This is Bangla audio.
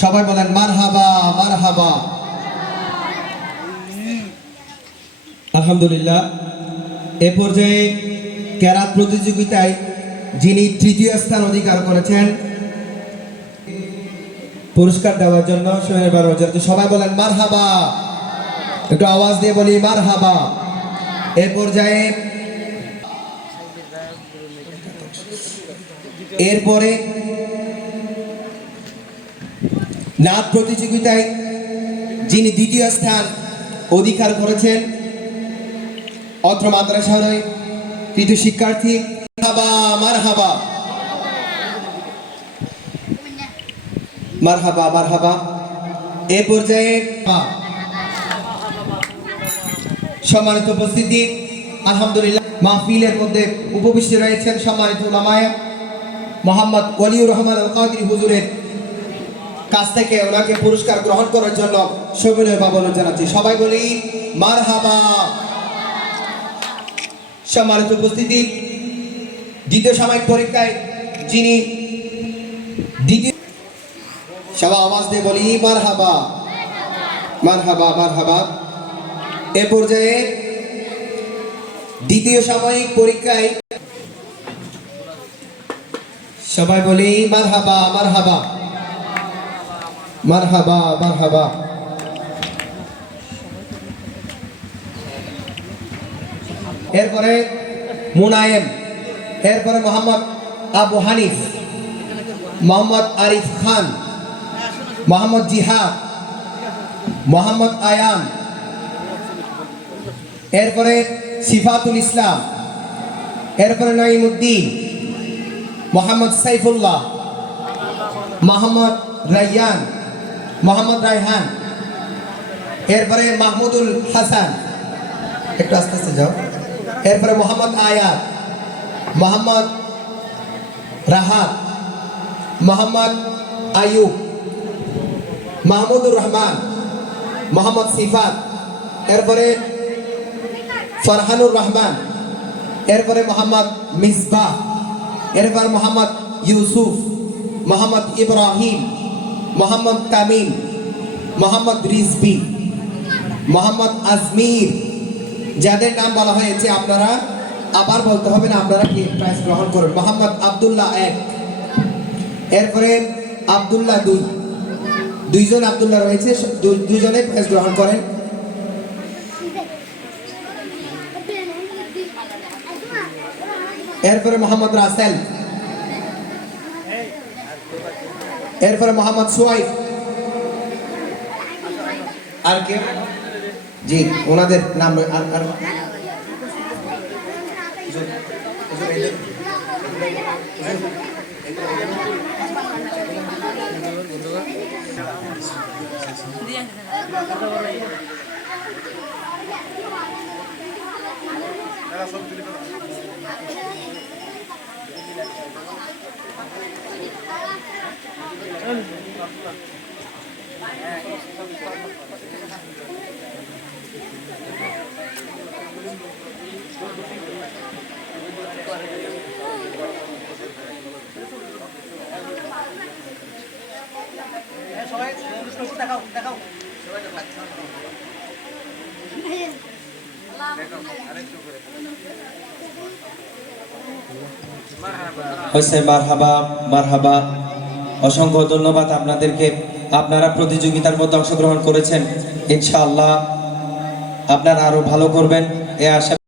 সবাই বলেন মারহাবা মারহাবা। আলহামদুলিল্লাহ, এ পর্যায়ে কেরাত প্রতিযোগিতায় যিনি তৃতীয় স্থান অধিকার করেছেন পুরস্কার দেওয়ার জন্য সবাই বলেন মারহাবা, একটু আওয়াজ দিয়ে বলি মারহাবা। এ পর্যায়ে এরপরে নাচ প্রতিযোগিতায় যিনি দ্বিতীয় স্থান অধিকার করেছেন অত্র মাদ্রাসার কৃতি শিক্ষার্থী মারহাবা মারহাবা মারহাবা মারহাবা। এ পর্যায়ে সম্মানিত উপস্থিতি, আলহামদুলিল্লাহ মাহফিলের মধ্যে উপবিষ্ট রয়েছেন সম্মানিত উলামায়ে মোহাম্মদ ওয়ালিউর রহমান আল কাদরি হুজুরের কাছ থেকে ওনাকে পুরস্কার গ্রহণ করার জন্য সবিনয় আহ্বান জানাচ্ছি। সবাই বলি মারহাবা। সম্মানিত উপস্থিতি, দ্বিতীয় সাময়িক পরীক্ষায় যিনি দ্বিতীয়, সবাই আওয়াজ দিয়ে বলি মারহাবা মারহাবা মারহাবা। এ পর্যায়ে দ্বিতীয় সাময়িক পরীক্ষায় সবাই বলি মারহাবা মারহাবা মারহাবা মারহাবা। এরপরে মুনায়েম, এরপরে মোহাম্মদ আবু হানিফ, মোহাম্মদ আরিফ খান, মোহাম্মদ জিহাদ, মোহাম্মদ আয়ান, এরপরে সিফাতুল ইসলাম, এরপরে নাইমুদ্দিন, মোহাম্মদ সাইফুল্লাহ, মোহাম্মদ রাইয়ান, মোহাম্মদ রায়হান, এরপরে মাহমুদুল হাসান, একটু আস্তে আস্তে যাও, এরপরে মোহাম্মদ আয়াত, মোহাম্মদ রাহাত, মোহাম্মদ আয়ুব, মাহমুদুর রহমান, মোহাম্মদ সিফাত, এরপরে ফরহানুর রহমান, এরপরে মোহাম্মদ মিসবাহ, এরপর মোহাম্মদ ইউসুফ, মোহাম্মদ ইব্রাহিম, মোহাম্মদ তামিম, মোহাম্মদ রিজবি, মোহাম্মদ আজমির। যাদের নাম বলা হয়েছে আপনারা আবার বলতে হবে না, আপনারা কি প্রাইজ গ্রহণ করুন। মোহাম্মদ আব্দুল্লাহ 1, এরপরে আব্দুল্লাহ 2, দুইজন আব্দুল্লাহ রয়েছে, দুইজনে প্রাইজ গ্রহণ করেন। এরপরে মোহাম্মদ রাসেল, এরপরে মোহাম্মদ সোয়াইফ। আর কে? জি, ওনাদের নাম আর মারহাবা মারহাবা। অসংখ্য ধন্যবাদ আপনাদেরকে, আপনারা প্রতিযোগিতার মধ্যে অংশগ্রহণ করেছেন। ইনশাআল্লাহ আপনারা আরো ভালো করবেন এ আশা